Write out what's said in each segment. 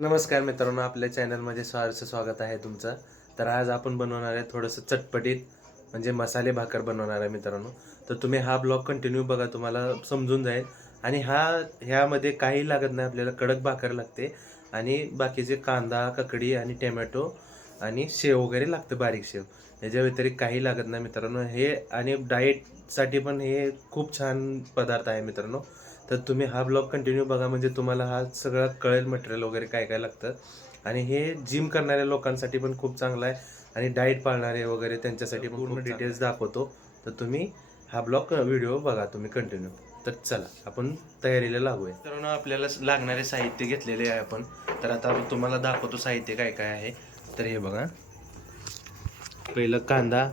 नमस्कार मित्रांनो, आपल्या चॅनलमध्ये सहर्ष स्वागत आहे तुमचं. तर आज आपण बनवणार आहे थोडंसं चटपटीत म्हणजे मसाले भाकर बनवणार आहे मित्रांनो. तर तुम्ही हा ब्लॉग कंटिन्यू बघा, तुम्हाला समजून जाईल. आणि ह्यामध्ये काही लागत नाही, आपल्याला कडक भाकर लागते आणि बाकीचे कांदा, ककडी आणि टोमॅटो आणि शेव वगैरे लागतं, बारीक शेव. याच्या व्यतिरिक्त काही लागत नाही मित्रांनो. हे आणि डाएटसाठी पण हे खूप छान पदार्थ आहे मित्रांनो. तर तुम्ही हा ब्लॉग कंटिन्यू बघा, म्हणजे तुम्हाला हा सगळं कळेल, मटेरियल वगैरे काय काय लागतं. आणि हे जिम करणाऱ्या लोकांसाठी पण खूप चांगलं आहे आणि डाएट पाळणारे वगैरे त्यांच्यासाठी पण पूर्ण डिटेल्स दाखवतो. तर तुम्ही हा ब्लॉग व्हिडिओ बघा तुम्ही कंटिन्यू. तर चला आपण तयारीला लागूया. तर आपल्याला लागणारे साहित्य घेतलेले आहे आपण. तर आता तुम्हाला दाखवतो साहित्य काय काय आहे. तर हे बघा, पहिलं कांदा,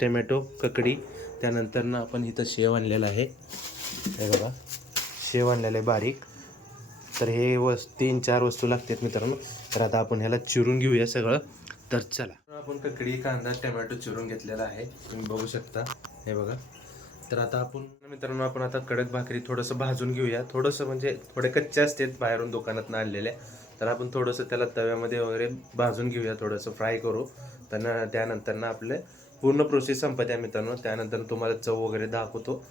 टोमॅटो, ककडी, त्यानंतर आपण इथं शेव आणलेलं आहे. हे बघा, शेव आणलेलं आहे बारीक. तर हे 3-4 वस्तू लागतात मित्रांनो. तर आता आपण ह्याला चिरून घेऊया सगळं. तर चला, आपण ककडी, कांदा, टोमॅटो चिरून घेतलेला आहे, तुम्ही बघू शकता. हे बघा. तर आता आपण मित्रांनो, आपण आता कडक भाकरी थोडंसं भाजून घेऊया. थोडंसं म्हणजे थोडे कच्चे असतात बाहेरून दुकानात आणलेल्या. तर आपण थोडंसं त्याला तव्यामध्ये वगैरे भाजून घेऊया, थोडंसं फ्राय करू. त्यानंतर आपले पूर्ण प्रोसेस संपत्या मित्रांनो. त्यानंतर तुम्हाला चव वगैरे दाखवतो.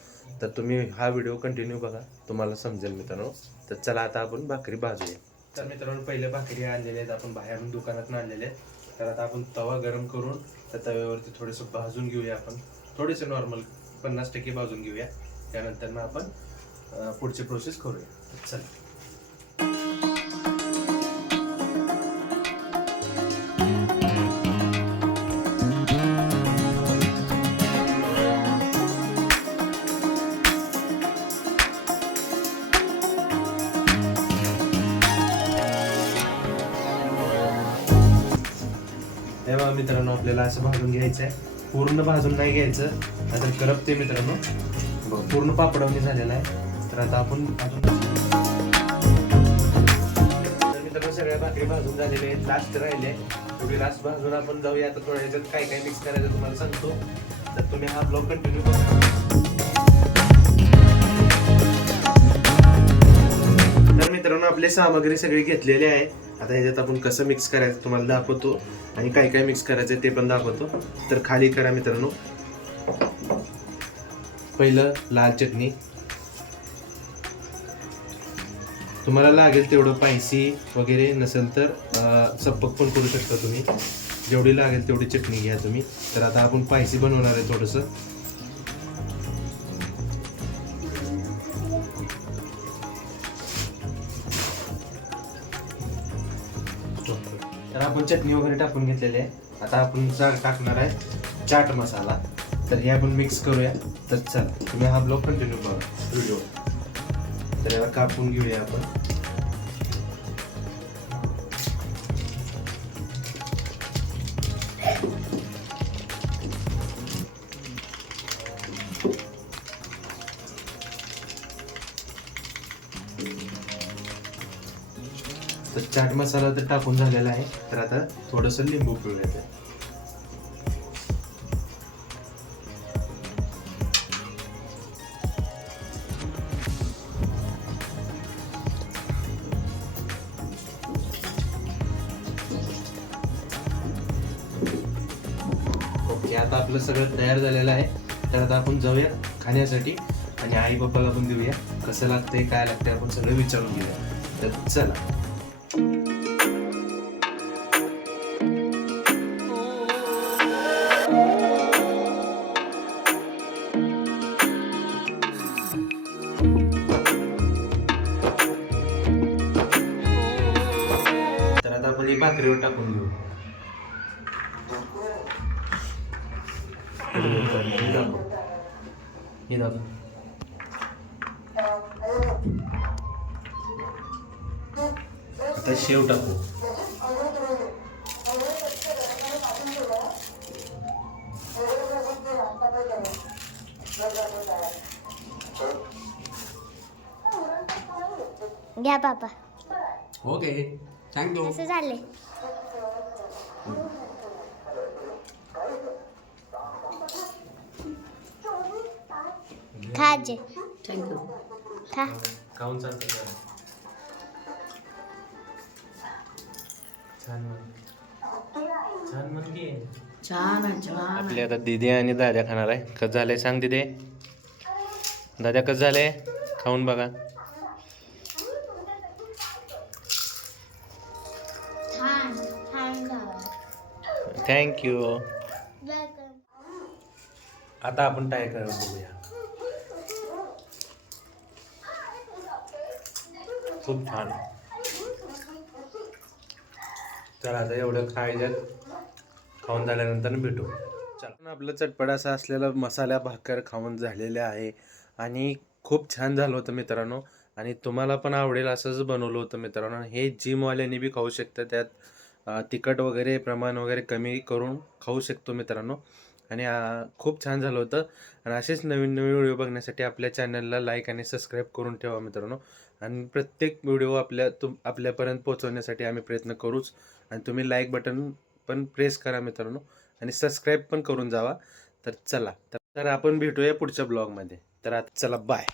तर तुम्ही हा व्हिडिओ कंटिन्यू बघा, तुम्हाला समजेल मित्रांनो. तर चला आता आपण भाकरी भाजूया. तर मित्रांनो, पहिले भाकरी आणलेल्या आहेत आपण बाहेरून दुकानात आणलेले आहेत. तर आता आपण तवा गरम करून त्या तव्यावरती थोडंसं भाजून घेऊया आपण. थोडेसे नॉर्मल 50% भाजून घेऊया. त्यानंतर आपण पुढची प्रोसेस करूया. चला. हे बघा मित्रांनो, आपल्याला असं भाजून घ्यायचं आहे. पूर्ण भाजून नाही घ्यायचं, आता करपते मित्रांनो. पूर्ण पापडावणी झालेला आहे. तर आता आपण भाजून, तर मित्रांनो सगळ्या भाकरी भाजून झालेल्या आहेत. लास्ट राहिले, थोडी लास्ट भाजून आपण जाऊया. आता थोड्या ह्याच्यात काय काय मिक्स करायचं तुम्हाला सांगतो. तर तुम्ही हा ब्लॉग कंटिन्यू करा. तर मित्रांनो, आपली सामग्री सगळी घेतलेली आहे. आता ह्याच्यात आपण कसं मिक्स करायचं तुम्हाला दाखवतो आणि काय काय मिक्स करायचं ते पण दाखवतो. तर खाली करा मित्रांनो. पहिलं लाल चटणी, तुम्हाला लागेल तेवढं. स्पायसी वगैरे नसेल तर सपक पण करू शकता तुम्ही. जेवढी लागेल तेवढी चटणी घ्या तुम्ही. तर आता आपण स्पायसी बनवणार आहे थोडंसं. तर आपण चटणी वगैरे टाकून घेतलेली आहे. आता आपण टाकणार आहे चाट मसाला. तर हे आपण मिक्स करूया. तर चला, तुम्ही हा ब्लॉग कंटिन्यू बघा व्हिडिओ. तर याला कापून घेऊया आपण. तर चाट मसाला तर टाकून झालेला आहे. तर आता थोडंसं लिंबू पिळूया. ओके, आता आपलं सगळं तयार झालेलं आहे. तर आता आपण जाऊया खाण्यासाठी आणि आई बाप्पाला पण देऊया. कसं लागतंय, काय लागतंय, आपण सगळं विचारून घेऊया. तर चला. तर आता आपण ही भाकरीवर टाकून घेऊ. हे दाखव. आता शेव टाकू. घ्या बाबा. Okay, thank you. कसं झाले? खा जे. थँक्यू. खा. खाऊन सांगतो. छान आहे, छान आपली आहे. आता दीदी आणि दाद्या खाणार आहे. कसं झालंय सांग दीदी. दाद्या कसं झालंय खाऊन बघा. छान छान झालं. थँक्यू. वेलकम. आता आपण ट्राय करून बघूया. खूप छान. तर आता एवढं खायचं, खाऊन झाल्यानंतर भेटू. चला, आपलं चटपट असं असलेलं मसाला भाकर खाऊन झालेलं आहे आणि खूप छान झालं होतं मित्रांनो. आणि तुम्हाला पण आवडेल असंच बनवलं होतं मित्रांनो. हे जिमवाल्यांनी बी खाऊ शकतं. त्यात तिखट वगैरे प्रमाण वगैरे कमी करून खाऊ शकतो मित्रांनो. आणि खूप छान झालं होतं. आणि असेच नवीन नवीन व्हिडिओ बघण्यासाठी आपल्या चॅनलला लाईक आणि सबस्क्राईब करून ठेवा मित्रांनो. आणि प्रत्येक व्हिडिओ आपल्यापर्यंत पोहोचवण्यासाठी आम्ही प्रयत्न करूच. आणि तुम्ही लाईक बटन पण प्रेस करा मित्रांनो. आणि सबस्क्राईब पण करून जावा. तर चला, तर आपण भेटूया पुढच्या ब्लॉगमध्ये. तर आता चला, बाय.